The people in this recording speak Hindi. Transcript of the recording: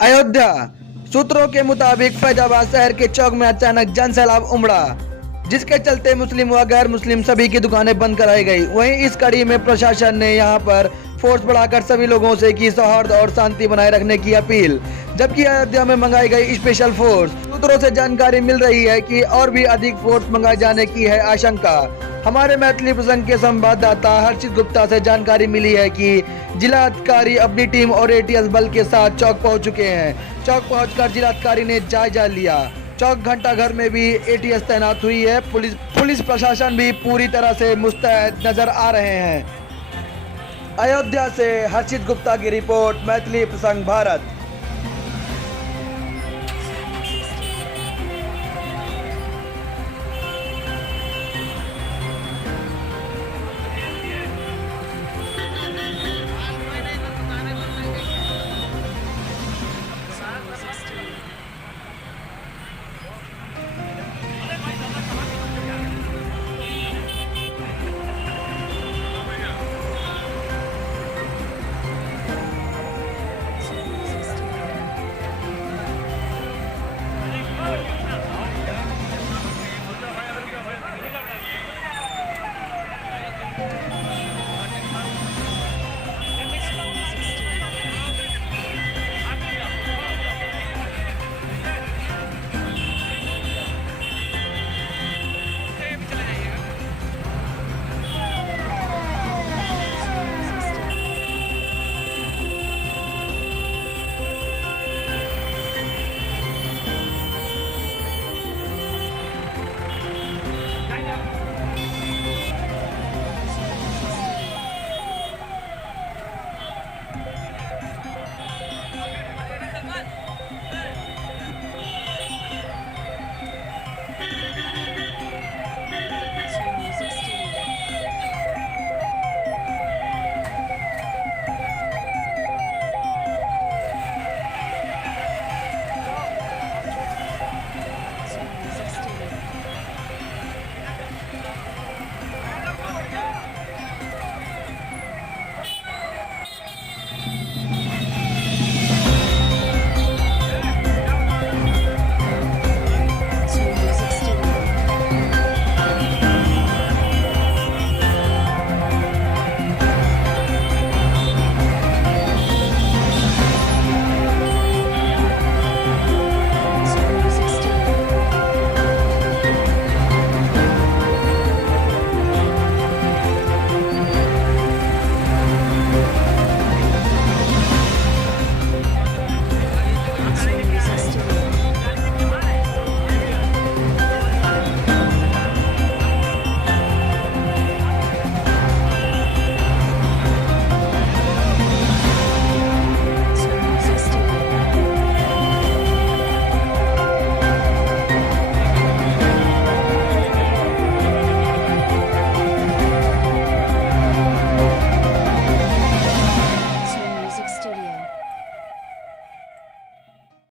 अयोध्या। सूत्रों के मुताबिक फैजाबाद शहर के चौक में अचानक जन सैलाब उमड़ा, जिसके चलते मुस्लिम व गैर मुस्लिम सभी की दुकानें बंद कराई गई। वहीं इस कड़ी में प्रशासन ने यहां पर फोर्स बढ़ाकर सभी लोगों से की सौहार्द और शांति बनाए रखने की अपील, जबकि अयोध्या में मंगाई गई स्पेशल फोर्स। सूत्रों से जानकारी मिल रही है कि और भी अधिक फोर्स मंगाए जाने की है आशंका। हमारे मैथिली प्रसंग के संवाददाता हर्षित गुप्ता से जानकारी मिली है कि जिला अधिकारी अपनी टीम और एटीएस बल के साथ चौक पहुंच चुके हैं। चौक पहुंचकर जिलाधिकारी ने जायजा लिया। चौक घंटा घर में भी एटीएस तैनात हुई है। पुलिस प्रशासन भी पूरी तरह से मुस्तैद नजर आ रहे हैं। अयोध्या से हर्षित गुप्ता की रिपोर्ट, मैथिली प्रसंग भारत।